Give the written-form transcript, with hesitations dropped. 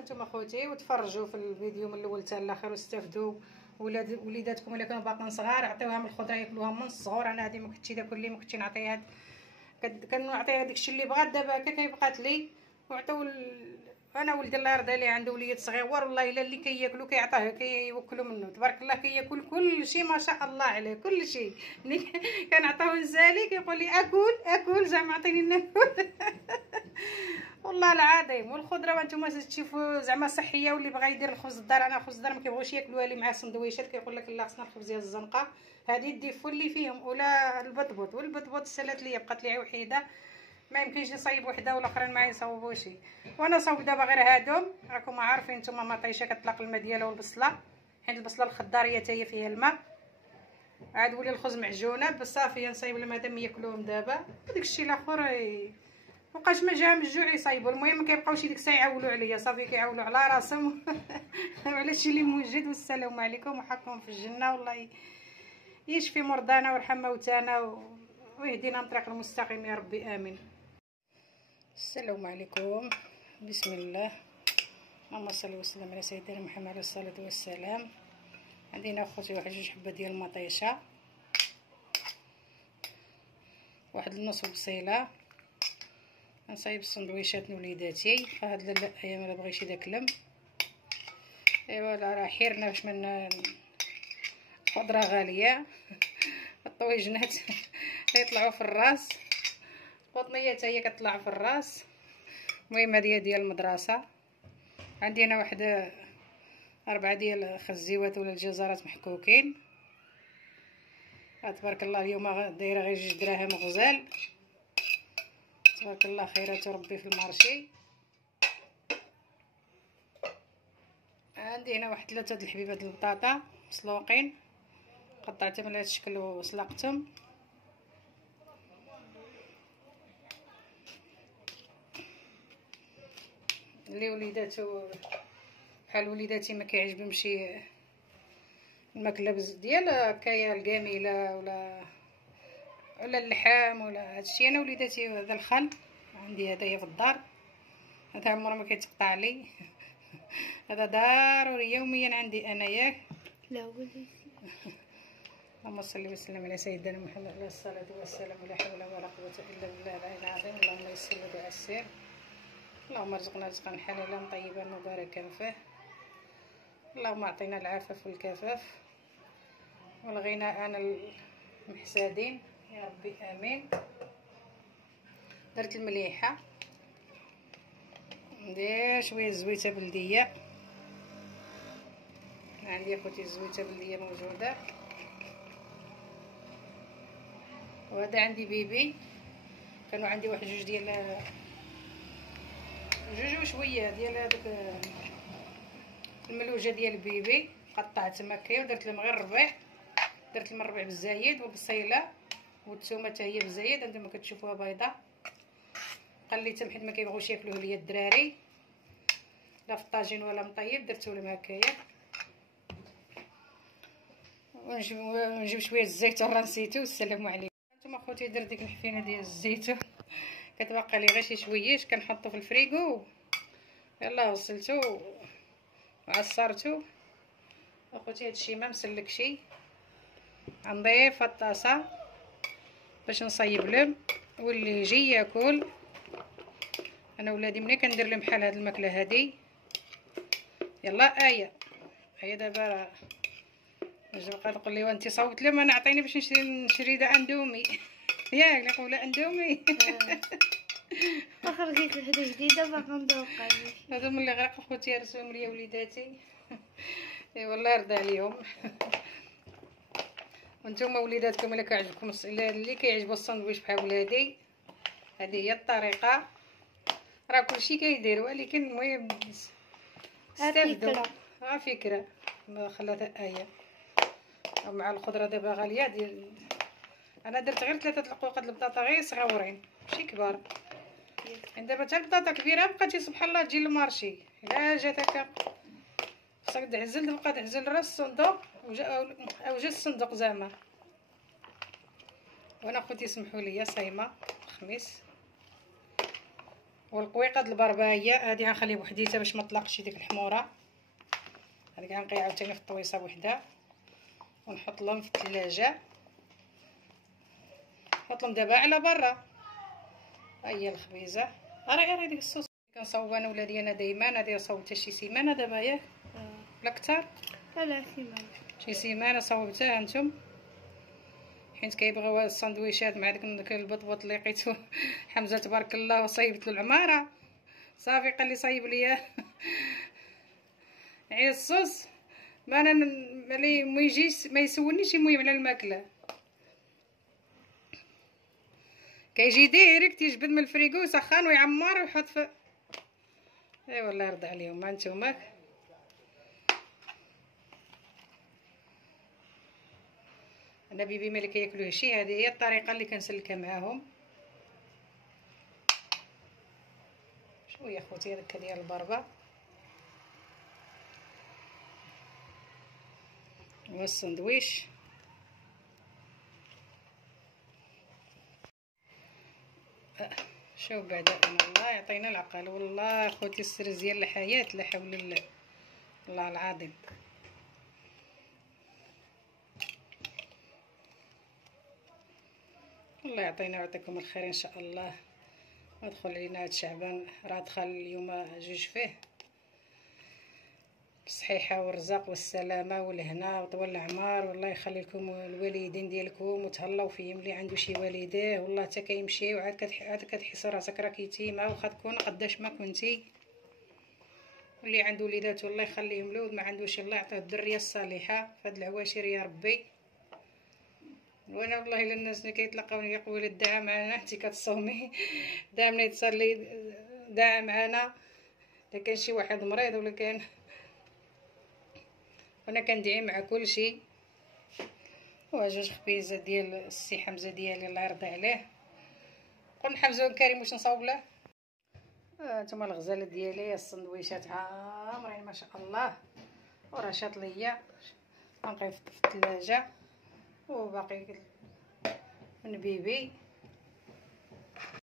انتم اخوتي، وتفرجوا في الفيديو من الاول حتى الاخر واستافدوا. وليداتكم الا كانوا باقين صغار عطيوهم الخضره ياكلوها من الصغور. انا هذه ما كنتش داك اللي ما كنتش نعطيها، كنعطيها داكشي اللي بغات. دابا هكا كيبقات لي وعطيو انا ولدي الله يرضي عليه عنده وليد صغير والله الا اللي كياكلوا كيعطاه كيوكلوا منه تبارك الله. كياكل كل شيء ما شاء الله عليه، كل شيء. ملي كنعطيوه نسالي كيقول لي اكل زعما عطيني ناكل. والله العظيم. والخضره وانتم تشوفوا زعما صحيه. واللي بغى يدير الخبز الدار، انا خبز الدار ما كيبغوش ياكلوها لي مع سندويشات، كيقول لك لا خصنا الخبز ديال الزنقه هذه ديفو اللي فيهم ولا البطبوط. والبطبوط سالات ليا بقات لي وحيده، ما يمكنش نصايب وحده والاخرين ما يصاوبوش. وانا صاوب دابا غير هادوم. راكم عارفين نتوما مطيشه كتطلق الماء ديالها والبصله، حيت البصله الخضاريه حتى هي فيها الماء. عاد ولي الخبز معجونه بصافي نصايب المدام ياكلوهم دابا. وداكشي الاخر مابقاش ما جا من الجوع يصايبوا. المهم ما كيبقاوش ديك الساعه يعولوا عليا، صافي كيعولوا على راسهم. وعلى الشيء اللي موجود. والسلام عليكم وحقكم في الجنه. والله يشفي مرضانا ويرحم موتانا ويهدينا الطريق المستقيم يا ربي امين. السلام عليكم. بسم الله، اللهم صل وسلم على سيدنا محمد عليه الصلاه والسلام. عندنا اخوتي واحد جوج حبات ديال المطيشه، واحد النص بصيله. نصايب السندويشات لوليداتي فهاد الايام ما بغيتش داك اللم. ايوا راه حيرنا باش من الخضره غاليه. الطويجنات يطلعوا في الراس، القطنيه حتى هي كتطلع في الراس. المهم هذه ديال المدرسه. عندنا واحد 4 ديال الخزيوات ولا الجزرات محكوكين. تبارك الله اليوم دايره غير 2 دراهم غزال. تبارك الله خيرات ربي في المارشي. عندي هنا واحد 3 د الحبيبات البطاطا مسلوقين، قطعتهم على هذا الشكل وسلقتهم. اللي وليداتو بحال وليداتي ما كيعجبهمش الماكله ديال هكايا الكامله ولا اللحام ولا هادشي. انا وليداتي هذا الخل عندي هدايا في الدار، هذا عمره ما كيتقطع لي. هذا ضروري يوميا عندي انا ياك. لا وليدي. اللهم صل وسلم على سيدنا محمد عليه الصلاه والسلام. لا حول ولا قوه الا بالله العلي العظيم. اللهم يسر ويعسر. اللهم ارزقنا رزقا حلالا طيبا مباركا فيه. اللهم اعطينا العفاف والكفاف والغنى عن المحسدين يا ربي امين. درت المليحه، ندير شويه الزويته بلديه. عندي اخوتي الزويته بلديه موجوده. وهذا عندي بيبي، كانوا عندي واحد 2 ديال 2 وشويه ديال هذاك الملوجه ديال البيبي. قطعت مكيه ودرت لهم غير الربيع. درت لهم الربيع بالزايد وبالصيله والثومه حتى هي بالزايد. انتما كتشوفوها بيضه. قليتهم حيت ما كيبغوش ياكلوه ليا الدراري، لا في الطاجين ولا مطيب. درتو لهم هكايا. ونجيب شويه الزيت راه نسيتو. السلام عليكم. انتما اخوتي درت ديك الحفينه ديال الزيت كتبقى لي غير شي شويش، كنحطو في الفريغو. يلا غسلتو وعصرتو اخوتي. هادشي ما مسلكشي. غنضيف الطاسه باش نصايب لهم واللي يجي ياكل. انا ولادي ملي كندير لهم بحال هاد الماكله هادي. يلا هي دابا بقى تقول لي وانت صوبت لهم انا عطيني باش نشري دا اندومي. ياك نقول اندومي. اخر لقيت وحده جديده باقا مذوقه. هادو ملي غرق اخوتي رسوهم ليا وليداتي. اي والله يرضى عليهم. وانتم وليداتكم الا كيعجبكم اللي كيعجبو الساندويتش بحال ولادي، هذه هي الطريقه. راه كلشي كيدير ولكن المهم استافدوا. فكره ما خلاتها مع الخضره دابا غاليه. انا درت غير 3 القوقات البطاطا غير صغيورين ماشي كبار. دابا حتى البطاطا كبيره بقاتي سبحان الله تجي للمارشي. الا جات هكا خصك تبقى تهزل راس الصندوق او جا الصندوق زعما. وانا خوتي سمحوا لي صايمه الخميس. والقويقه د البربايه هذه غنخليها بوحديتها باش ما تلاقش ديك الحموره. هذه غنقيها عاوتاني في الطويصه بوحدها ونحط لهم في الثلاجه. نحط لهم دابا على برا. ها هي الخبيزه. راه ديك الصوص كنصاوب انا ولادي انا دائما. هذه صوبتها شي سيمانه دابا ياك ولا كثر؟ لا سيمانة. شي سيمانه صوبتها انتم، حيت كيبغيو الساندويشات مع داك البطبوط اللي لقيتو. حمزه تبارك الله وصايبت له العماره صافي قال لي صايب ليا. يعني الصوص ما انا ملي ما يجيش ما يسولنيش المهم على الماكله، كيجي ديريكت يجبد من الفريغو ويسخن ويعمر ويحط في. اي والله يرضي عليهم ما نتوما. انا بيبي ملي كياكلوا هادشي هذه هي الطريقه اللي كنسلكها معاهم. شويه خوتي هذاك ديال البربه والسندويش. شوف بعدا الله يعطينا العقل والله خوتي السر ديال الحياه لا حول الله العظيم. الله يعطينا ويعطيكم الخير ان شاء الله. ودخل علينا هاد شعبان راه دخل اليوم جوج فيه بالصحيحه والرزق والسلامه والهنا وطول العمر. والله يخلي لكم الوالدين ديالكم وتهلاو فيهم اللي عنده شي والديه. والله حتى كيمشي وعاد كتحس راسك راك يتيمه واخا تكون قداش ما كنتي. واللي عنده وليدات الله يخليهم له وما عندوش الله يعطيه الذريه الصالحه في هاد العواشر يا ربي. وانا والله الا الناس اللي كيتلقاوني يقولوا لي دعا معنا انت كتصومي دعا ملي تصلي دعا معنا الا كان شي واحد مريض ولا كان. وانا كندعي مع كل شيء. وجوج خبيزه ديال السي حمزه ديالي الله يرضي عليه. قلنا حمزه كريم واش نصاوب له. هانتوما الغزاله ديالي السندويشات عامرين ما شاء الله وراه شاط ليا غنبقى في الثلاجه. وباقي من بيبي